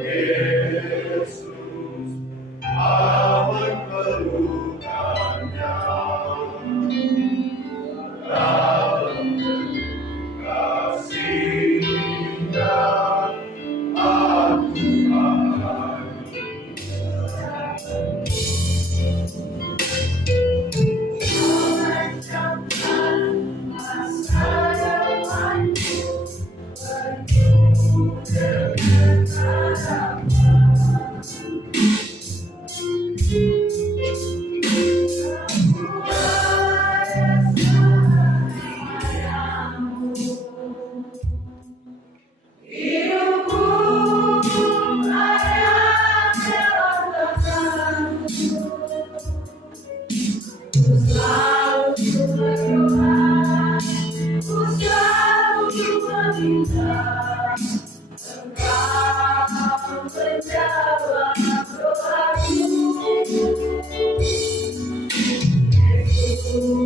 Yesus, awan pelukannya, dalam kasihnya aku hari. Mencapkan masa depanku, bertemu dengan harapan. Hidupku ada dalam tanganmu. Ku selalu berdoa, ku selalu meminta, Engkau menjawab doaku. Yesus,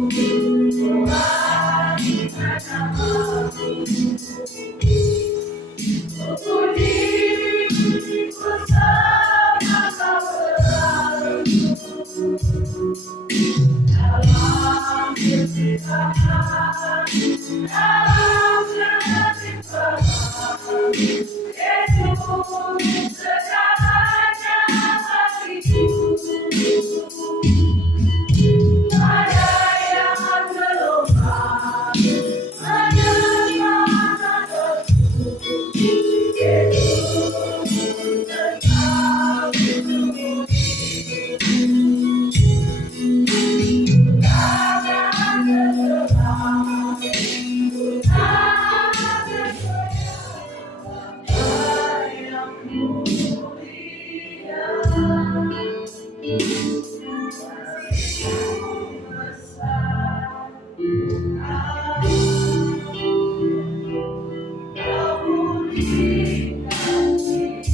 doakan namamu. Pujiku sama kau selalu, dalam kesusahan, dalam kegelisahan. Yesus segalanya bagiku. Ada yang gelombang menerima nadaku. Yesus tetap lindungi. Takkan tergelam, takkan tergoyah yang mulia. Kasih-Mu besar, Kau budi kasih.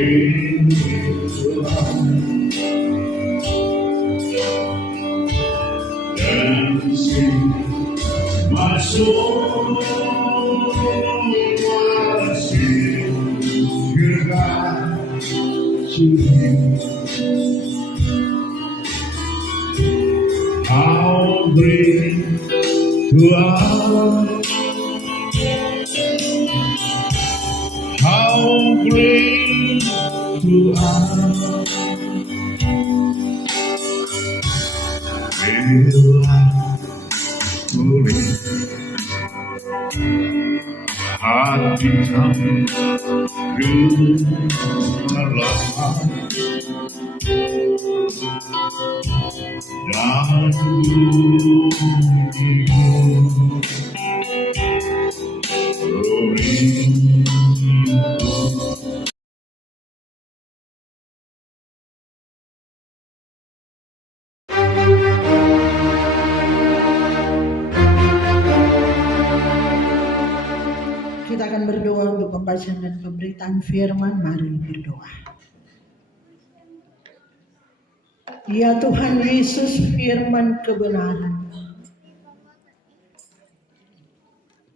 My soul worships you, God, to you. How great you are! How great you are! You are great. Hati kami gemelah dan bunyiku. Kita akan berdoa untuk pembacaan dan pemberitaan firman. Mari berdoa. Ya Tuhan Yesus, firman kebenaran,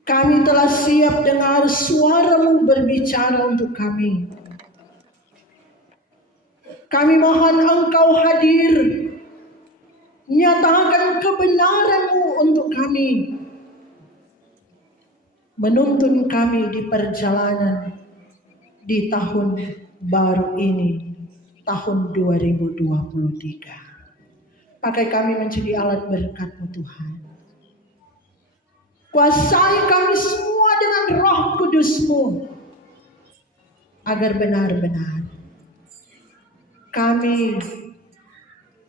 kami telah siap dengar suara-Mu berbicara untuk kami. Kami mohon Engkau hadir, nyatakan kebenaran-Mu untuk kami, menuntun kami di perjalanan di tahun baru ini, tahun 2023. Pakai kami menjadi alat berkat-Mu Tuhan. Kuasai kami semua dengan Roh Kudus-Mu, agar benar-benar kami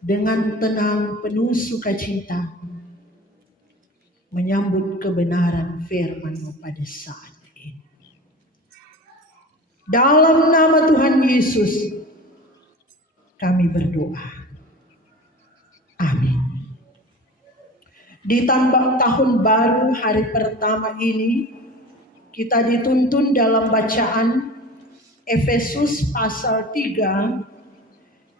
dengan tenang penuh sukacita menyambut kebenaran firman-Mu pada saat ini. Dalam nama Tuhan Yesus kami berdoa. Amin. Di tahun baru hari pertama ini, kita dituntun dalam bacaan Efesus pasal 3,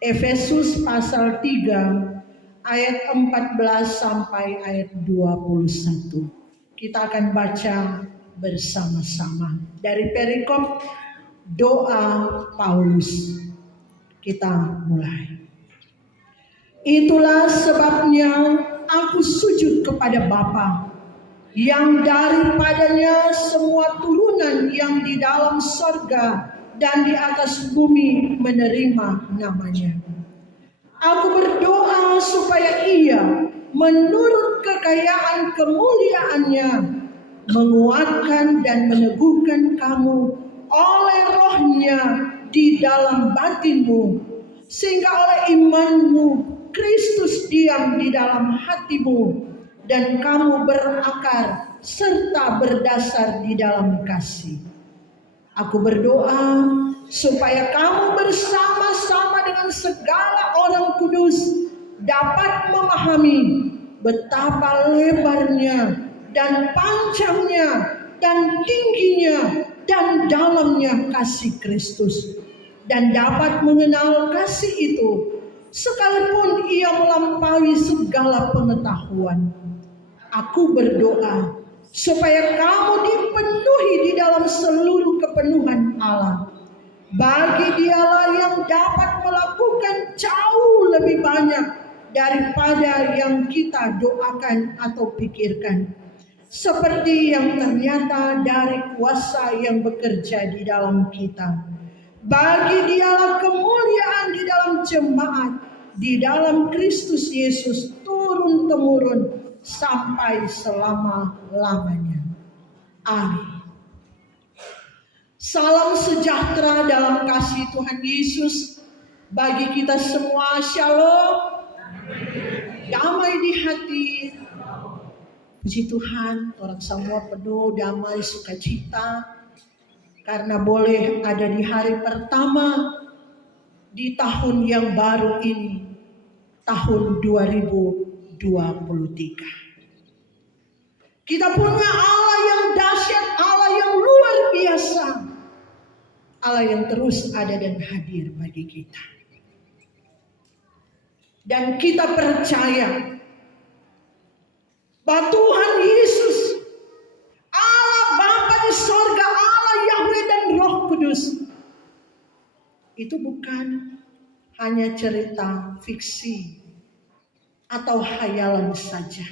Efesus pasal 3 ayat 14 sampai ayat 21. Kita akan baca bersama-sama dari perikop doa Paulus. Kita mulai. Itulah sebabnya aku sujud kepada Bapa, yang daripadanya semua turunan yang di dalam sorga dan di atas bumi menerima namanya. Aku berdoa supaya Ia menurut kekayaan kemuliaannya menguatkan dan meneguhkan kamu oleh Roh-Nya di dalam batinmu, sehingga oleh imanmu Kristus diam di dalam hatimu dan kamu berakar serta berdasar di dalam kasih. Aku berdoa supaya kamu bersama-sama dengan segala orang kudus dapat memahami betapa lebarnya dan panjangnya dan tingginya dan dalamnya kasih Kristus, dan dapat mengenal kasih itu sekalipun ia melampaui segala pengetahuan. Aku berdoa supaya kamu dipenuhi di dalam seluruh kepenuhan Allah, bagi Dialah yang dapat melakukan jauh lebih banyak daripada yang kita doakan atau pikirkan, seperti yang ternyata dari kuasa yang bekerja di dalam kita. Bagi Dialah kemuliaan di dalam jemaat, di dalam Kristus Yesus turun-temurun sampai selama-lamanya. Amin. Salam sejahtera dalam kasih Tuhan Yesus bagi kita semua. Shalom. Damai di hati. Puji Tuhan, orang semua penuh damai sukacita karena boleh ada di hari pertama di tahun yang baru ini, tahun 2023. Kita punya Allah yang dahsyat, Allah yang luar biasa, Allah yang terus ada dan hadir bagi kita. Dan kita percaya bahwa Tuhan Yesus, Allah Bapa di sorga, Allah Yahweh dan Roh Kudus, itu bukan hanya cerita fiksi atau hayalan saja.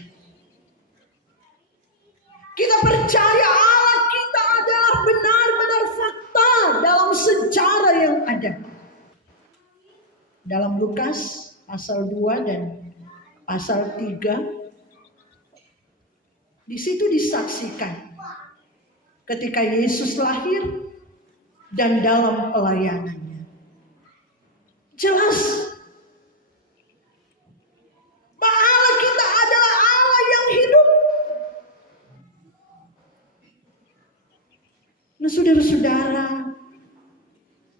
Kita percaya Allah kita adalah benar-benar fakta dalam sejarah yang ada. Dalam Lukas pasal 2 dan pasal 3, di situ disaksikan ketika Yesus lahir dan dalam pelayanannya. Jelas bahwa Allah kita adalah Allah yang hidup. Nah, saudara-saudara,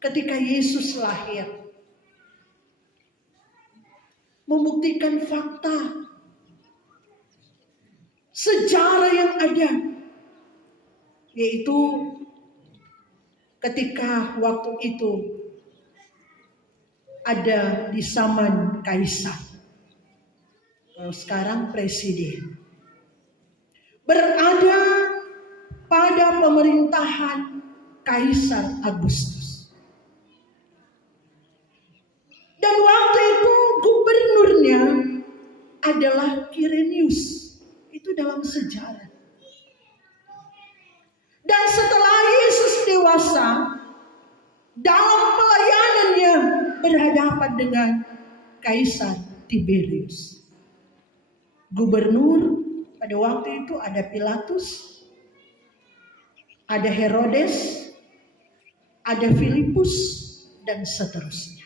ketika Yesus lahir, membuktikan fakta sejarah yang ada, yaitu ketika waktu itu ada di zaman Kaisar, kalau sekarang presiden, berada pada pemerintahan Kaisar Agustus. Dan waktu itu gubernurnya adalah Quirinius. Itu dalam sejarah. Dan setelah Yesus dewasa, dalam pelayanannya berhadapan dengan Kaisar Tiberius. Gubernur pada waktu itu ada Pilatus, ada Herodes, ada Filipus, dan seterusnya.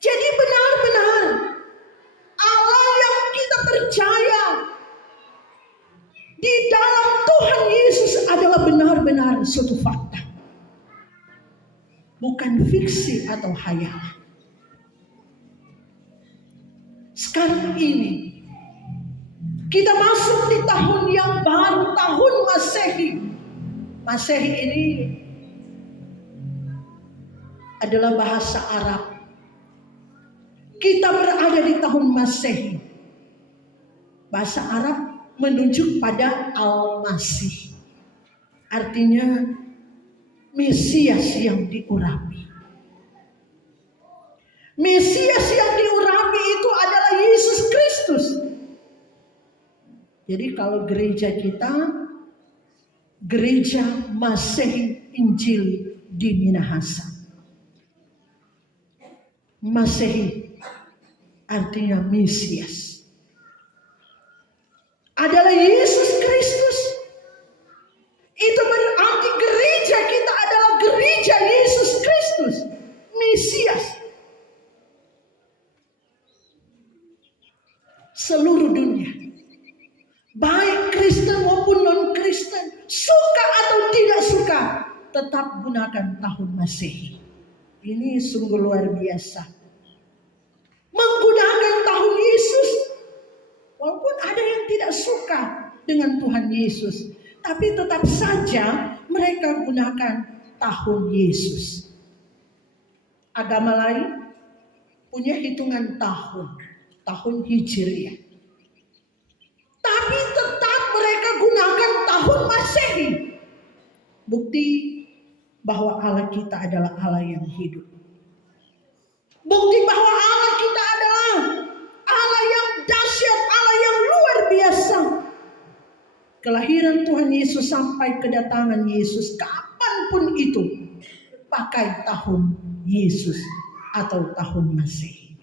Jadi benar-benar Allah yang kita percaya di dalam Tuhan Yesus adalah benar-benar suatu fakta. Bukan fiksi atau hayalan. Sekarang ini kita masuk di tahun yang baru, tahun Masehi. Masehi ini adalah bahasa Arab. Kita berada di tahun Masehi. Bahasa Arab menunjuk pada Al-Masih. Artinya Mesias yang diurapi. Mesias yang diurapi itu adalah Yesus Kristus. Jadi kalau gereja kita, gereja Masehi Injil di Minahasa. Masehi artinya Mesias. Adalah Yesus Kristus. Itu berarti gereja kita adalah gereja Yesus Kristus, Mesias. Seluruh dunia, baik Kristen maupun non-Kristen, suka atau tidak suka, tetap gunakan tahun Masehi. Ini sungguh luar biasa. Menggunakan tahun Yesus, walaupun ada yang tidak suka dengan Tuhan Yesus, tapi tetap saja mereka gunakan tahun Yesus. Agama lain punya hitungan tahun Hijriah. Tapi tetap mereka gunakan tahun Masehi. Bukti bahwa Allah kita adalah Allah yang hidup. Bukti bahwa Allah kita adalah Allah yang dahsyat, Allah yang luar biasa. Kelahiran Tuhan Yesus sampai kedatangan Yesus, kapanpun itu, pakai tahun Yesus atau tahun Masehi.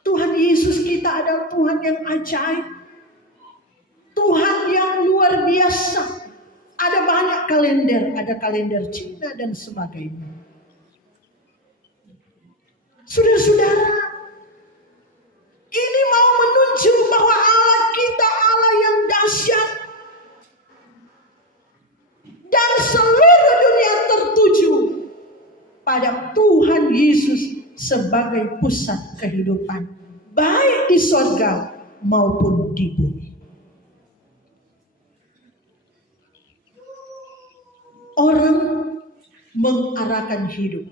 Tuhan Yesus kita adalah Tuhan yang ajaib. Tuhan yang luar biasa. Ada banyak kalender, ada kalender Cina dan sebagainya. Saudara-saudara, ini mau menunjuk bahwa Allah kita Allah yang dahsyat. Dan seluruh dunia tertuju pada Tuhan Yesus sebagai pusat kehidupan, baik di sorga maupun di bumi. Orang mengarahkan hidup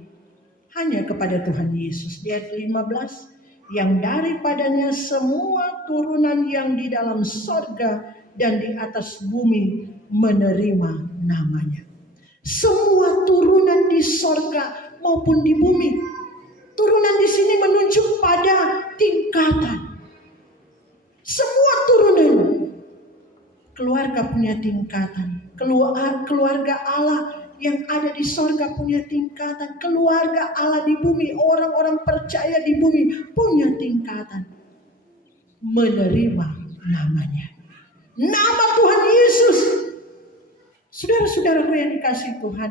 hanya kepada Tuhan Yesus. Di ayat 15, yang daripadanya semua turunan yang di dalam sorga dan di atas bumi menerima namanya. Semua turunan di sorga maupun di bumi. Turunan di sini menunjuk pada tingkatan. Semua turunan. Keluarga punya tingkatan. Keluarga Allah yang ada di sorga punya tingkatan. Keluarga Allah di bumi, orang-orang percaya di bumi punya tingkatan. Menerima namanya. Nama Tuhan Yesus. Saudara-saudaraku yang dikasihi Tuhan,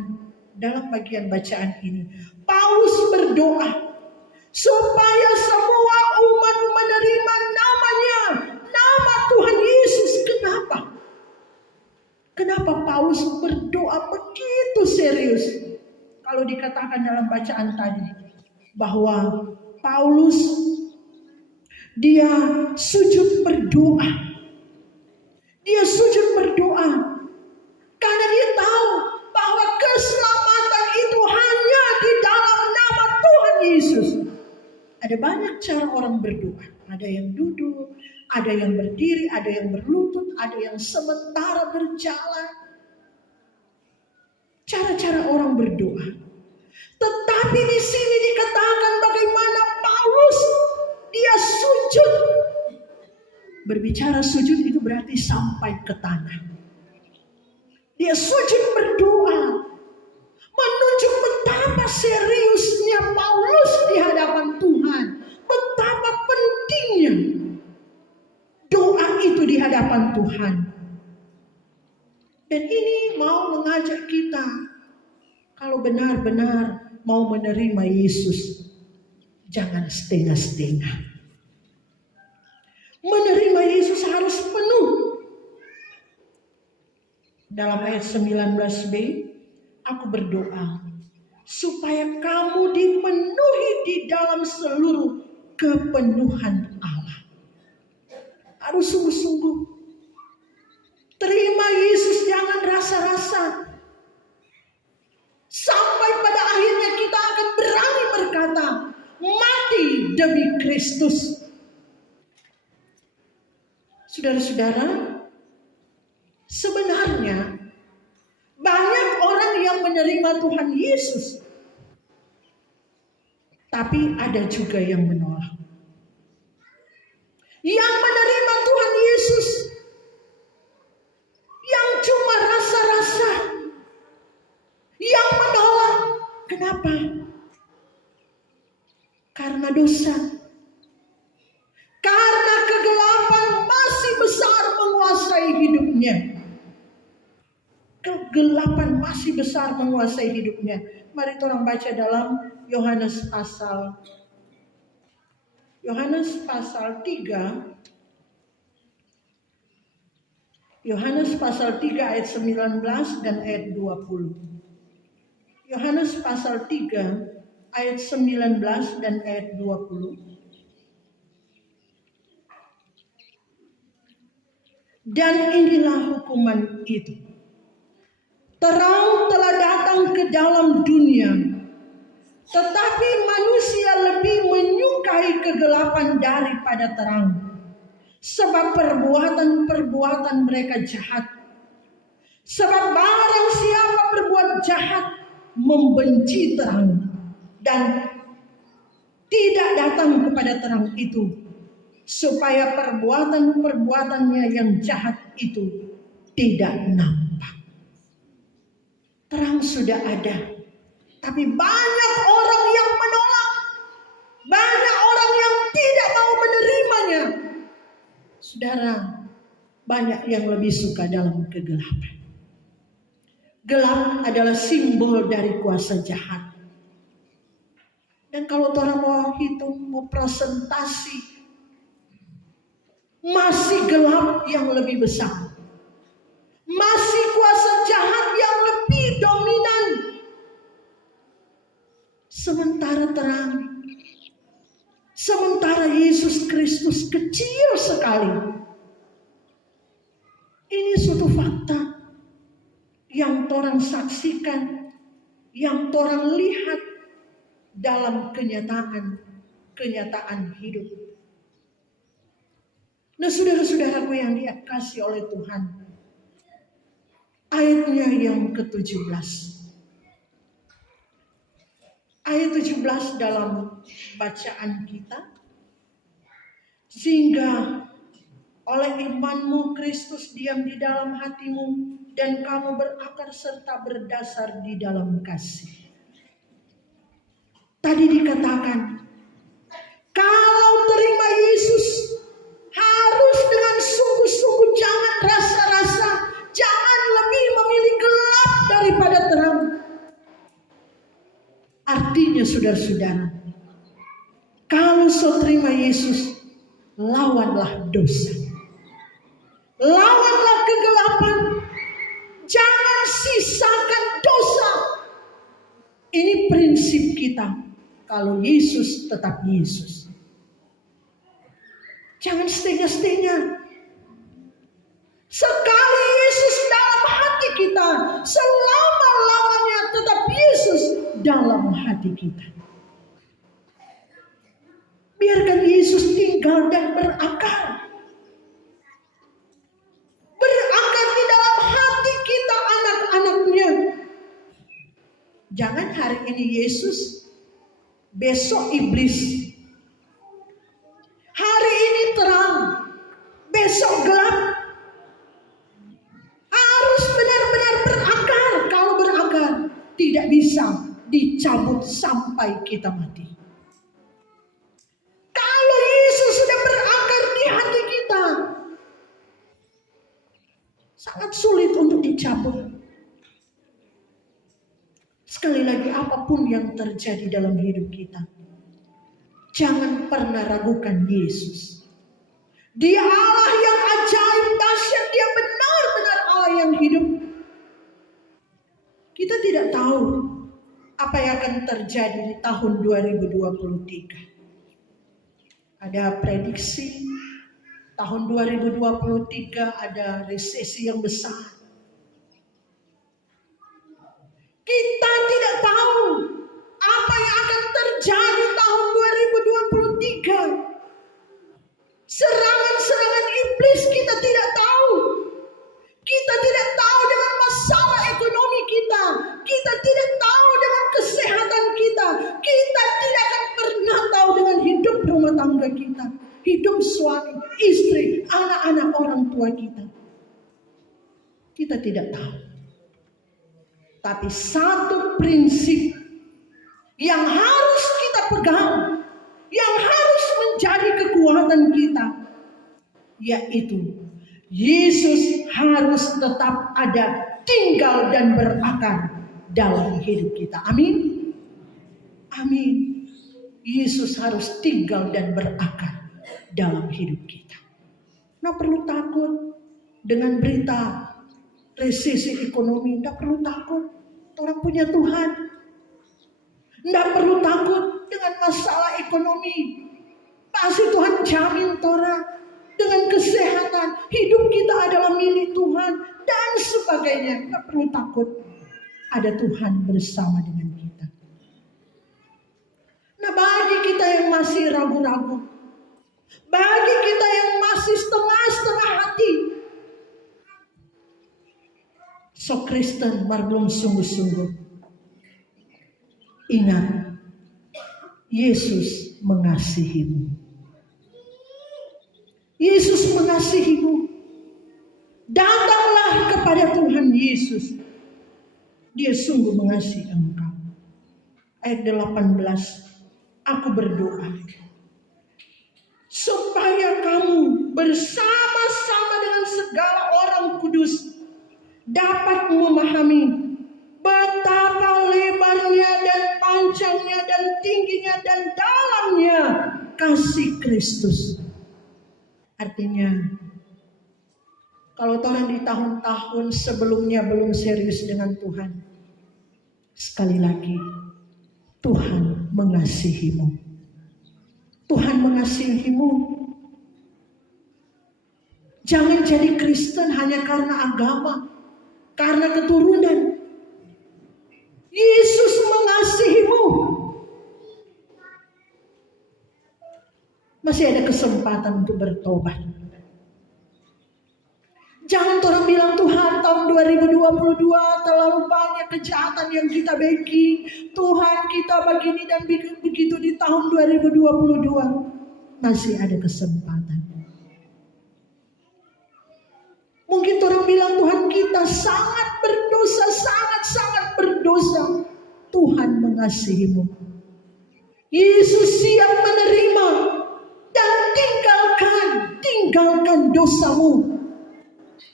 dalam bagian bacaan ini, Paulus berdoa supaya semua umat menerima namanya, nama Tuhan Yesus. Kenapa? Kenapa Paulus berdoa begitu serius? Kalau dikatakan dalam bacaan tadi, bahwa Paulus dia sujud berdoa. Dia sujud berdoa karena dia tahu bahwa keselamatan itu hanya di dalam nama Tuhan Yesus. Ada banyak cara orang berdoa. Ada yang duduk, ada yang berdiri, ada yang berlutut, ada yang sementara berjalan. Cara-cara orang berdoa. Tetapi di sini dikatakan bagaimana Paulus dia sujud. Berbicara sujud itu berarti sampai ke tanah. Dia sujud berdoa. Menunjuk betapa seriusnya Paulus di hadapan Tuhan. Betapa pentingnya doa itu di hadapan Tuhan. Dan ini mau mengajak kita, kalau benar-benar mau menerima Yesus, jangan setengah-setengah. Menerima Yesus harus penuh. Dalam ayat 19b, aku berdoa supaya kamu dipenuhi di dalam seluruh kepenuhan Allah. Harus sungguh-sungguh. Terima Yesus, jangan rasa-rasa. Sampai pada akhirnya kita akan berani berkata, mati demi Kristus. Saudara-saudara, sebenarnya banyak orang yang menerima Tuhan Yesus, tapi ada juga yang menolak. Yang menerima Tuhan Yesus, yang cuma rasa-rasa, yang menolak. Kenapa? Karena dosa. Karena kegelapan masih besar menguasai hidupnya. Kegelapan masih besar menguasai hidupnya. Mari kita baca dalam Yohanes pasal 3. Yohanes pasal 3 ayat 19 dan ayat 20. Yohanes pasal 3 ayat 19 dan ayat 20. Dan inilah hukuman itu. Terang telah datang ke dalam dunia, tetapi manusia lebih menyukai kegelapan daripada terang, sebab perbuatan-perbuatan mereka jahat. Sebab barang siapa berbuat jahat membenci terang dan tidak datang kepada terang itu, supaya perbuatan-perbuatannya yang jahat itu tidak nampak. Terang sudah ada, tapi banyak orang yang menolak, banyak orang yang tidak mau menerimanya. Saudara, banyak yang lebih suka dalam kegelapan. Gelap adalah simbol dari kuasa jahat. Dan kalau orang mau hitung, mau presentasi, masih gelap yang lebih besar. Masih kuasa jahat yang lebih dominan. Sementara terang, sementara Yesus Kristus kecil sekali. Ini suatu fakta yang orang saksikan, yang orang lihat dalam kenyataan hidup. Nah, saudara-saudaraku yang dikasihi oleh Tuhan, ayatnya yang ke-17. Ayat 17 dalam bacaan kita. Sehingga oleh imanmu Kristus diam di dalam hatimu dan kamu berakar serta berdasar di dalam kasih. Tadi dikatakan, kalau terima Yesus harus dengan sungguh-sungguh, jangan rasa-rasa, jangan lebih memilih gelap daripada terang. Artinya saudara-saudara, kalau so terima Yesus, lawanlah dosa. Lawanlah kegelapan. Jangan sisakan dosa. Ini prinsip kita. Kalau Yesus tetap Yesus. Jangan setengah-setengah. Sekali Yesus dalam hati kita, selama-lamanya tetap Yesus dalam hati kita. Biarkan Yesus tinggal dan berakar. Berakar di dalam hati kita, anak-anaknya. Jangan hari ini Yesus, besok iblis. Hari ini terang, besok gelap. Harus benar-benar berakar. Kalau berakar, tidak bisa dicabut sampai kita mati. Kalau Yesus sudah berakar di hati kita, sangat sulit untuk dicabut. Sekali lagi, apapun yang terjadi dalam hidup kita, jangan pernah ragukan Yesus. Dia Allah yang ajaib, dahsyat. Dia benar-benar Allah yang hidup. Kita tidak tahu apa yang akan terjadi di tahun 2023. Ada prediksi tahun 2023 ada resesi yang besar. Kita tidak tahu apa yang akan terjadi tahun 2023. Serangan-serangan iblis kita tidak tahu. Kita tidak tahu dengan masalah ekonomi kita. Kita tidak tahu dengan kesehatan kita. Kita tidak akan pernah tahu dengan hidup rumah tangga kita. Hidup suami, istri, anak-anak orang tua kita. Kita tidak tahu. Tapi satu prinsip yang harus kita pegang, yang harus menjadi kekuatan kita, yaitu Yesus harus tetap ada, tinggal dan berakar dalam hidup kita. Amin. Amin. Yesus harus tinggal dan berakar dalam hidup kita. Nggak perlu takut dengan berita resesi ekonomi. Nggak perlu takut. Orang punya Tuhan. Nggak perlu takut dengan masalah ekonomi. Pasti Tuhan jamin orang dengan kesehatan. Hidup kita adalah milik Tuhan dan sebagainya. Nggak perlu takut. Ada Tuhan bersama dengan kita. Nah, bagi kita yang masih ragu-ragu, bagi kita yang masih setengah-setengah hati, so Kristen belum sungguh-sungguh. Ingat, Yesus mengasihimu. Yesus mengasihimu. Datanglah kepada Tuhan Yesus. Dia sungguh mengasihi engkau. Ayat 18. Aku berdoa supaya kamu bersama-sama dengan segala orang kudus dapat memahami betapa lebarnya dan panjangnya dan tingginya dan dalamnya kasih Kristus. Artinya, kalau orang di tahun-tahun sebelumnya belum serius dengan Tuhan, sekali lagi, Tuhan mengasihimu. Tuhan mengasihimu. Jangan jadi Kristen hanya karena agama, karena keturunan. Yesus Masih ada kesempatan untuk bertobat. Jangan orang bilang, Tuhan tahun 2022 terlalu banyak kejahatan yang kita backing. Tuhan kita begini dan begitu di tahun 2022. Masih ada kesempatan. Mungkin orang bilang, Tuhan kita sangat berdosa, sangat berdosa. Tuhan mengasihimu. Yesus siap menerima dan tinggalkan dosamu.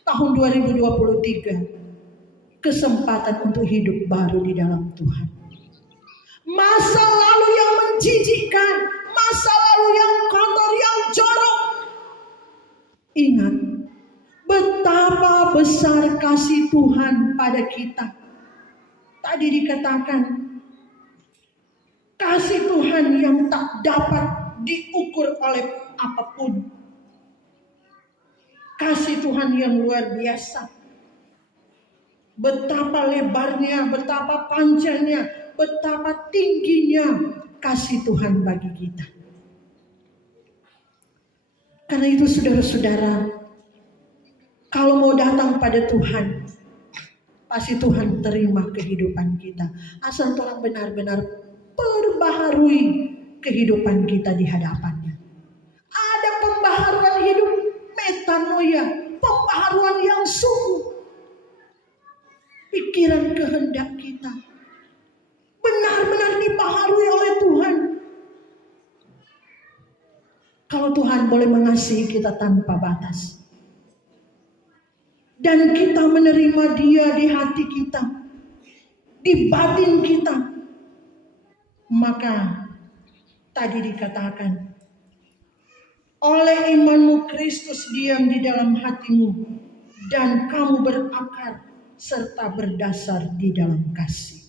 Tahun 2023, kesempatan untuk hidup baru di dalam Tuhan. Masa lalu yang menjijikkan, masa lalu yang kotor, yang jorok. Ingat, betapa besar kasih Tuhan pada kita. Tadi dikatakan, kasih Tuhan yang tak dapat diukur oleh apapun. Kasih Tuhan yang luar biasa. Betapa lebarnya, betapa panjangnya, betapa tingginya kasih Tuhan bagi kita. Karena itu saudara-saudara, kalau mau datang pada Tuhan, pasti Tuhan terima kehidupan kita. Asal orang benar-benar perbaharui kehidupan kita di hadapannya. Ada pembaharuan hidup, metanoia, pembaharuan yang sungguh. Pikiran kehendak kita benar-benar dibaharui oleh Tuhan. Kalau Tuhan boleh mengasihi kita tanpa batas, dan kita menerima Dia di hati kita, di batin kita, maka tadi dikatakan, oleh imanmu Kristus diam di dalam hatimu, dan kamu berakar serta berdasar di dalam kasih.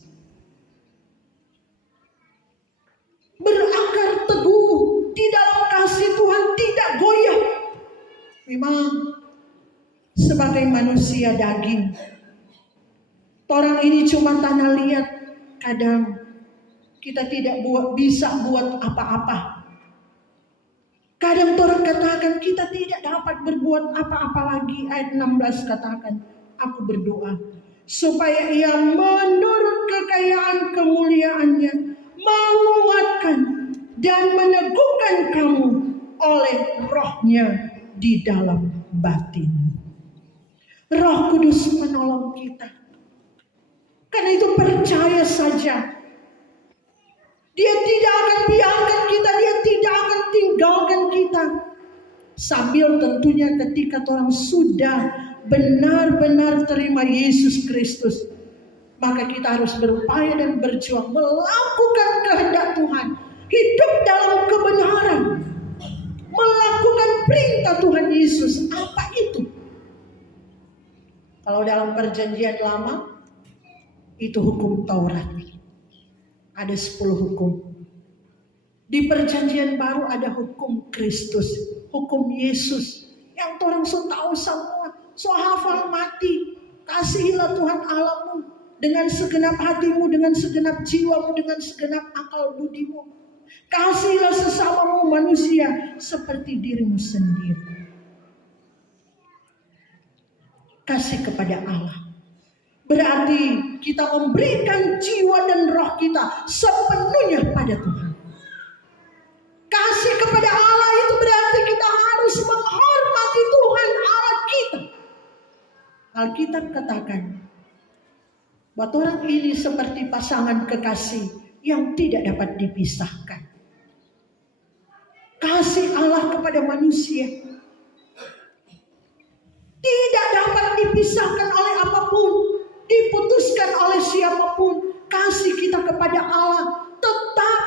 Berakar teguh di dalam kasih Tuhan, tidak goyah. Memang sebagai manusia daging, orang ini cuma tanah liat. Kadang kita tidak bisa buat apa-apa. Kadang orang katakan kita tidak dapat berbuat apa-apa lagi. Ayat 16 katakan, aku berdoa supaya Ia menurut kekayaan kemuliaannya menguatkan dan meneguhkan kamu oleh Roh-Nya di dalam batin. Roh Kudus menolong kita. Karena itu percaya saja. Dia tidak akan biarkan kita, Dia tidak akan tinggalkan kita. Sambil tentunya ketika orang sudah benar-benar terima Yesus Kristus, maka kita harus berupaya dan berjuang melakukan kehendak Tuhan, hidup dalam kebenaran, melakukan perintah Tuhan Yesus. Apa itu? Kalau dalam perjanjian lama itu hukum Taurat, ada 10 hukum. Di perjanjian baru ada hukum Kristus, hukum Yesus, yang orang so tahu semua, so hafal mati. Kasihilah Tuhan Allahmu dengan segenap hatimu, dengan segenap jiwamu, dengan segenap akal budimu. Kasihilah sesamamu manusia seperti dirimu sendiri. Kasih kepada Allah berarti kita memberikan jiwa dan roh kita sepenuhnya pada Tuhan. Kasih kepada Allah itu berarti kita harus menghormati Tuhan Allah kita. Alkitab katakan bahwa orang ini seperti pasangan kekasih yang tidak dapat dipisahkan. Kasih Allah kepada manusia tidak dapat dipisahkan oleh apapun, diputuskan oleh siapapun. Kasih kita kepada Allah tetap.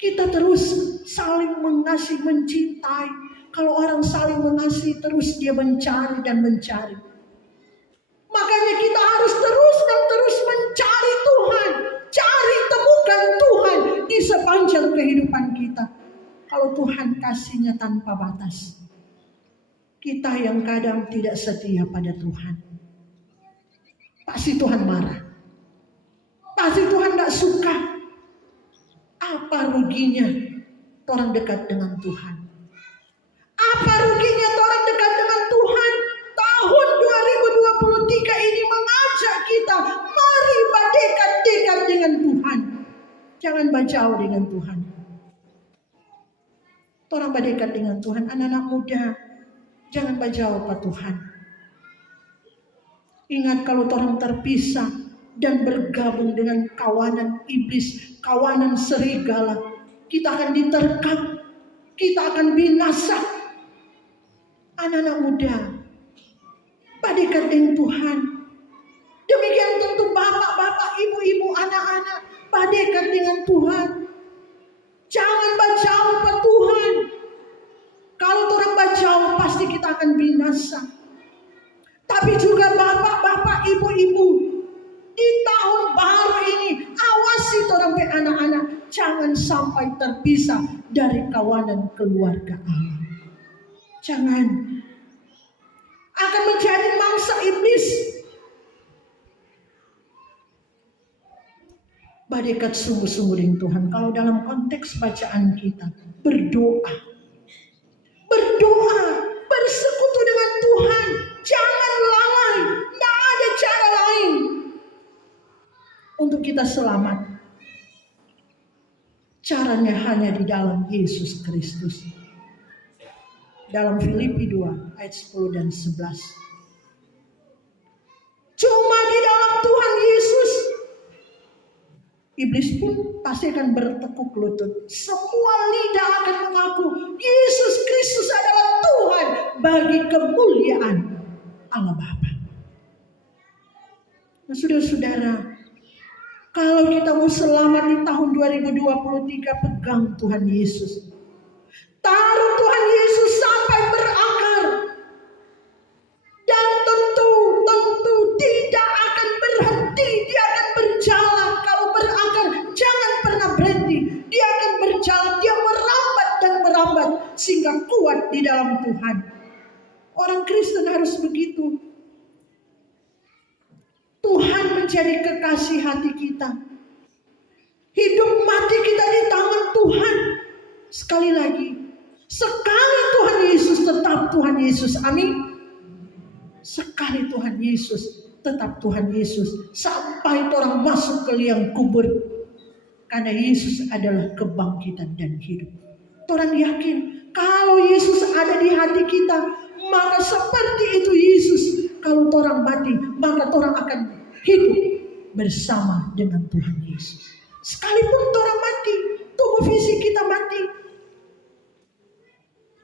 Kita terus saling mengasihi, mencintai. Kalau orang saling mengasihi, terus dia mencari dan mencari. Makanya kita harus terus dan terus mencari Tuhan. Cari, temukan Tuhan di sepanjang kehidupan kita. Kalau Tuhan kasihnya tanpa batas, kita yang kadang tidak setia pada Tuhan, pasti Tuhan marah. Pasti Tuhan tidak suka. Apa ruginya orang dekat dengan Tuhan? Apa ruginya orang dekat dengan Tuhan? Tahun 2023 ini mengajak kita, mari berdekat-dekat dengan Tuhan. Jangan berjauh dengan Tuhan. Orang berdekat dengan Tuhan, anak-anak muda, jangan berjauh Pak Tuhan. Ingat kalau orang terpisah dan bergabung dengan kawanan iblis, kawanan serigala, kita akan diterkam, kita akan binasa. Anak-anak muda, berdekat dengan Tuhan. Demikian tentu bapak-bapak, ibu-ibu, anak-anak, berdekat dengan Tuhan. Jangan berjauh Pak Tuhan. Kalau orang berjauh pasti kita akan binasa. Tapi juga bapak-bapak, ibu-ibu, di tahun baru ini awasi orang anak-anak, jangan sampai terpisah dari kawanan keluarga Allah. Jangan akan menjadi mangsa iblis. Berdekat sungguh-sungguh dengan Tuhan. Kalau dalam konteks bacaan kita, berdoa, bersekutu dengan Tuhan, jangan lalai. Tidak ada cara lain untuk kita selamat. Caranya hanya di dalam Yesus Kristus. Dalam Filipi 2 ayat 10 dan 11. Cuma di dalam Tuhan Yesus, iblis pun pasti akan bertekuk lutut. Semua lidah akan mengaku Yesus Kristus adalah Tuhan bagi kemuliaan Allah Bapa. Nah, saudara-saudara, kalau kita mau selamat di tahun 2023, pegang Tuhan Yesus. Taruh Tuhan Yesus sampai berakar. Dan tentu tidak akan berhenti. Dia akan berjalan. Kalau berakar, jangan pernah berhenti. Dia akan berjalan. Dia merambat dan merambat sehingga kuat di dalam Tuhan. Orang Kristen harus begitu. Tuhan menjadi kekasih hati kita. Hidup mati kita di tangan Tuhan. Sekali lagi, sekali Tuhan Yesus tetap Tuhan Yesus. Amin. Sekali Tuhan Yesus tetap Tuhan Yesus. Sampai orang masuk ke liang kubur. Karena Yesus adalah kebangkitan dan hidup. Orang yakin kalau Yesus ada di hati kita, maka seperti itu Yesus. Kalau orang mati, maka orang akan hidup bersama dengan Tuhan Yesus. Sekalipun orang mati, tubuh fisik kita mati,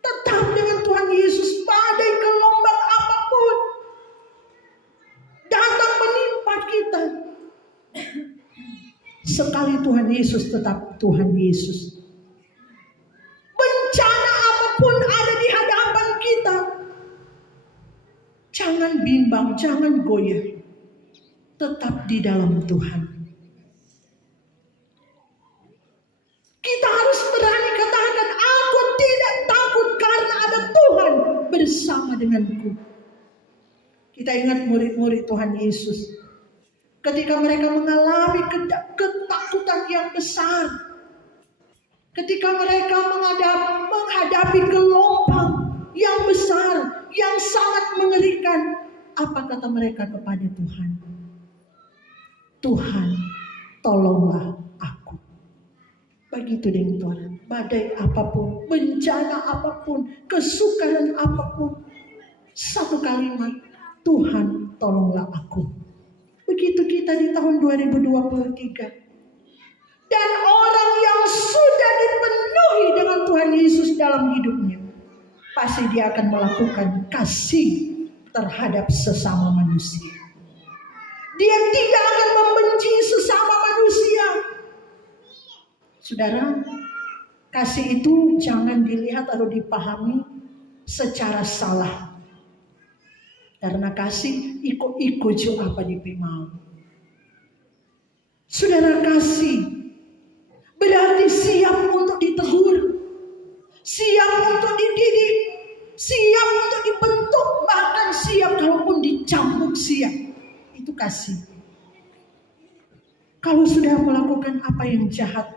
tetap dengan Tuhan Yesus. Badai gelombang apapun datang menimpa kita, sekali Tuhan Yesus tetap Tuhan Yesus. Bencana apapun ada di hadapan kita, jangan bimbang, jangan goyah. Tetap di dalam Tuhan. Kita harus berani katakan, aku tidak takut karena ada Tuhan bersama denganku. Kita ingat murid-murid Tuhan Yesus. Ketika mereka mengalami ketakutan yang besar. Ketika mereka menghadapi gelombang yang besar, yang sangat mengerikan. Apa kata mereka kepada Tuhan? Tuhan, tolonglah aku. Begitu dengan Tuhan. Badai apapun, bencana apapun, kesukaran apapun. Satu kalimat, Tuhan, tolonglah aku. Begitu kita di tahun 2023. Dan orang yang sudah dipenuhi dengan Tuhan Yesus dalam hidupnya, pasti dia akan melakukan kasih terhadap sesama manusia. Dia tidak akan membenci sesama manusia. Saudara, kasih itu jangan dilihat atau dipahami secara salah. Karena kasih iko-iko jo apa dipimau. Saudara, kasih berarti siap untuk ditegur, siap untuk dididik, siap untuk dibentuk, bahkan siap kalaupun dicambuk siap. Itu kasih. Kalau sudah melakukan apa yang jahat,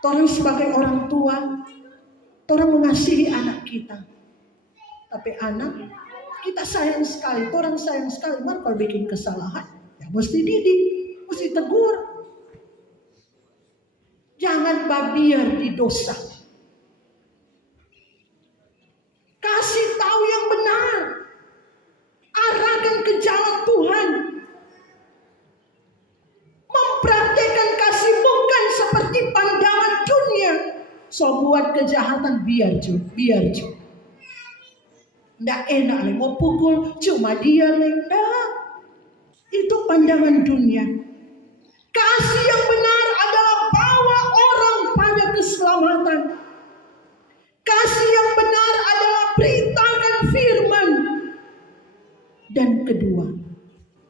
Orang sebagai orang tua, orang mengasihi anak kita. Tapi anak, kita sayang sekali, orang sayang sekali. Maka kalau bikin kesalahan, ya mesti didik, mesti tegur. Jangan babiar di dosa. Kasih tahu yang benar. Arahkan ke jalan Tuhan. Mempraktekkan kasih bukan seperti pandangan dunia. So buat kejahatan biar ju. Nggak enak nih, mau pukul cuma dia nih. Itu pandangan dunia. Kasih yang benar adalah bawa orang pada keselamatan. Kasih yang benar adalah beritakan firman. Dan kedua,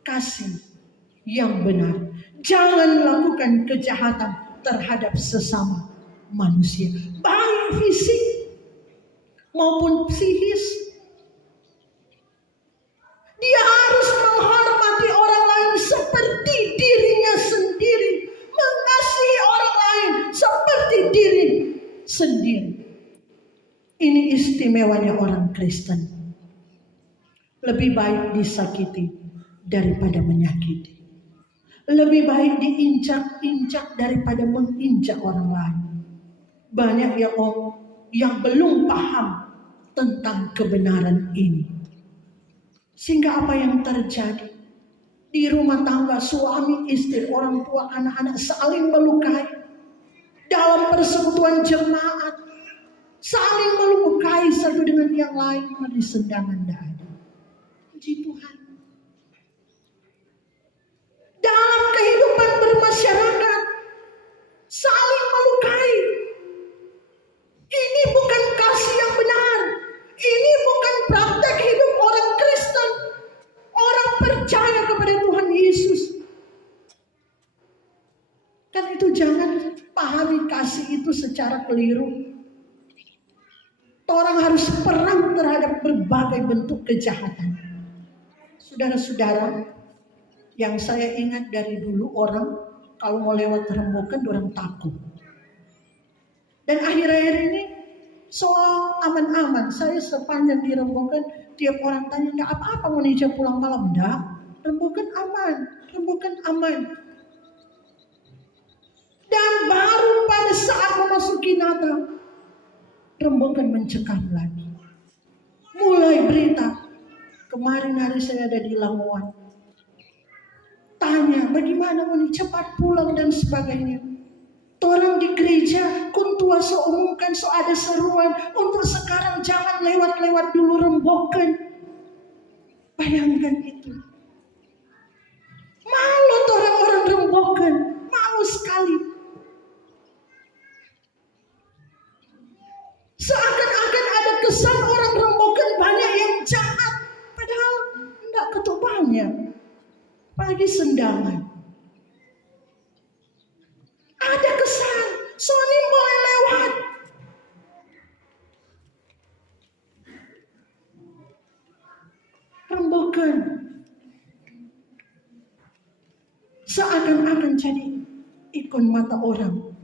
kasih yang benar. Jangan lakukan kejahatan terhadap sesama manusia. Baik fisik maupun psikis. Dia harus menghormati orang lain seperti dirinya sendiri. Mengasihi orang lain seperti diri sendiri. Ini istimewanya orang Kristen. Lebih baik disakiti daripada menyakiti. Lebih baik diinjak-injak daripada menginjak orang lain. Banyak yang belum paham tentang kebenaran ini. Sehingga apa yang terjadi di rumah tangga, suami, istri, orang tua, anak-anak saling melukai. Dalam persekutuan jemaat saling melukai satu dengan yang lain. Di sendangan dada. Puji Tuhan. Dalam kehidupan bermasyarakat saling melukai. Ini bukan kasih yang benar. Ini bukan praktek hidup orang Kristen. Orang percaya kepada Tuhan Yesus. Kan itu jangan pahami kasih itu secara keliru. Orang harus perang terhadap berbagai bentuk kejahatan. Saudara-saudara, yang saya ingat dari dulu orang kalau mau lewat Rembokan orang takut. Dan akhir-akhir ini soal aman-aman. Saya sepanjang di Rembokan, tiap orang tanya, enggak apa-apa mau Nija pulang malam. Enggak, Rembokan aman, Rembokan aman. Dan baru pada saat memasuki Natal, Rembokan mencekam lagi. Mulai berita. Kemarin hari saya ada di Lamongan. Tanya, bagaimana mau cepat pulang dan sebagainya. Orang di gereja, kuntua seumumkan so ada seruan untuk sekarang jangan lewat-lewat dulu Rembokan. Bayangkan itu. Malu orang-orang Rembokan, malu sekali. Seakan-akan ada kesan orang Rembokan banyak yang jahat. Padahal enggak ketubannya. Pagi sendangan. Ada kesan. Sony boleh lewat. Rembokan. Seakan-akan jadi ikon mata orang.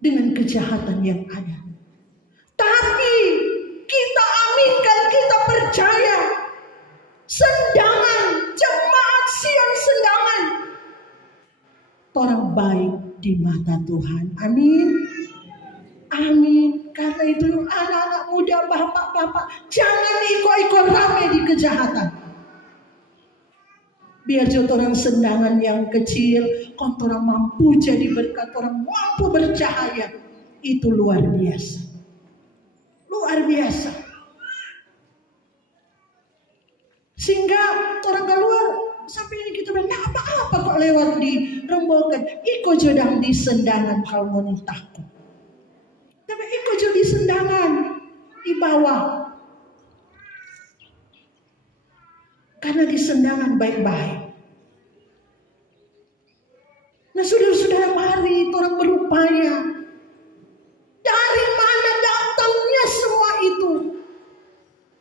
Dengan kejahatan yang ada. Tapi kita aminkan, kita percaya. Sendangan, jemaat Sion sendangan. Orang baik di mata Tuhan. Amin. Amin. Karena itu anak-anak muda, bapak-bapak, jangan ikut-ikut rame di kejahatan. Biar jodoh orang sendangan yang kecil, orang mampu jadi berkat, orang mampu bercahaya. Itu luar biasa. Luar biasa. Sehingga orang keluar, sampai ini kita bilang, nah apa-apa kok lewat di Rembokan. Iko jodang di sendangan kalau mau takut. Tapi iko jodang di sendangan, di bawah. Karena di sendangan baik-baik. Nah saudara-saudara, mari orang berupaya. Dari mana datangnya semua itu?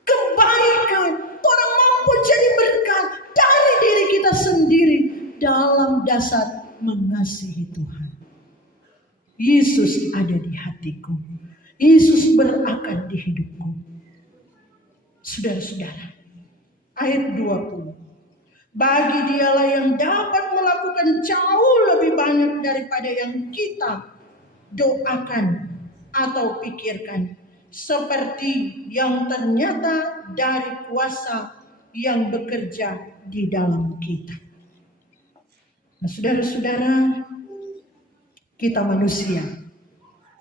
Kebaikan. Orang mampu jadi berkat dari diri kita sendiri. Dalam dasar mengasihi Tuhan. Yesus ada di hatiku. Yesus berakar di hidupku. Saudara-saudara, ayat 20. Bagi dialah yang dapat melakukan jauh lebih banyak daripada yang kita doakan atau pikirkan, seperti yang ternyata dari kuasa yang bekerja di dalam kita. Nah, saudara-saudara, kita manusia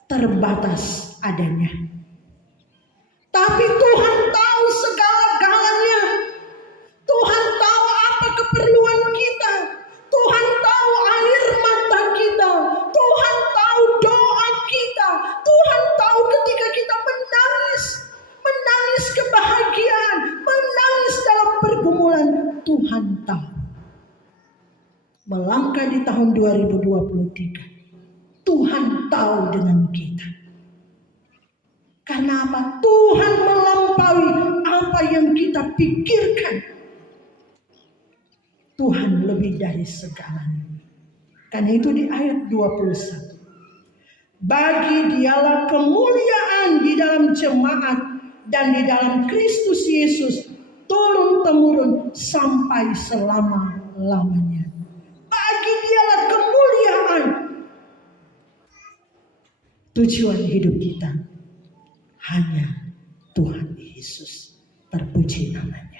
terbatas adanya. Tapi Tuhan tahu segala-galanya. Tuhan tahu apa keperluan kita. Tuhan tahu air mata kita. Tuhan tahu doa kita. Tuhan tahu ketika kita menangis. Menangis kebahagiaan. Menangis dalam pergumulan. Tuhan tahu. Melangkah di tahun 2023. Tuhan tahu dengan kita. Karena apa? Tuhan melampaui apa yang kita pikirkan. Tuhan lebih dari segalanya. Karena itu di ayat 21. Bagi dialah kemuliaan di dalam jemaat dan di dalam Kristus Yesus turun-temurun sampai selama-lamanya. Bagi dialah kemuliaan. Tujuan hidup kita hanya Tuhan Yesus. Terpuji namanya.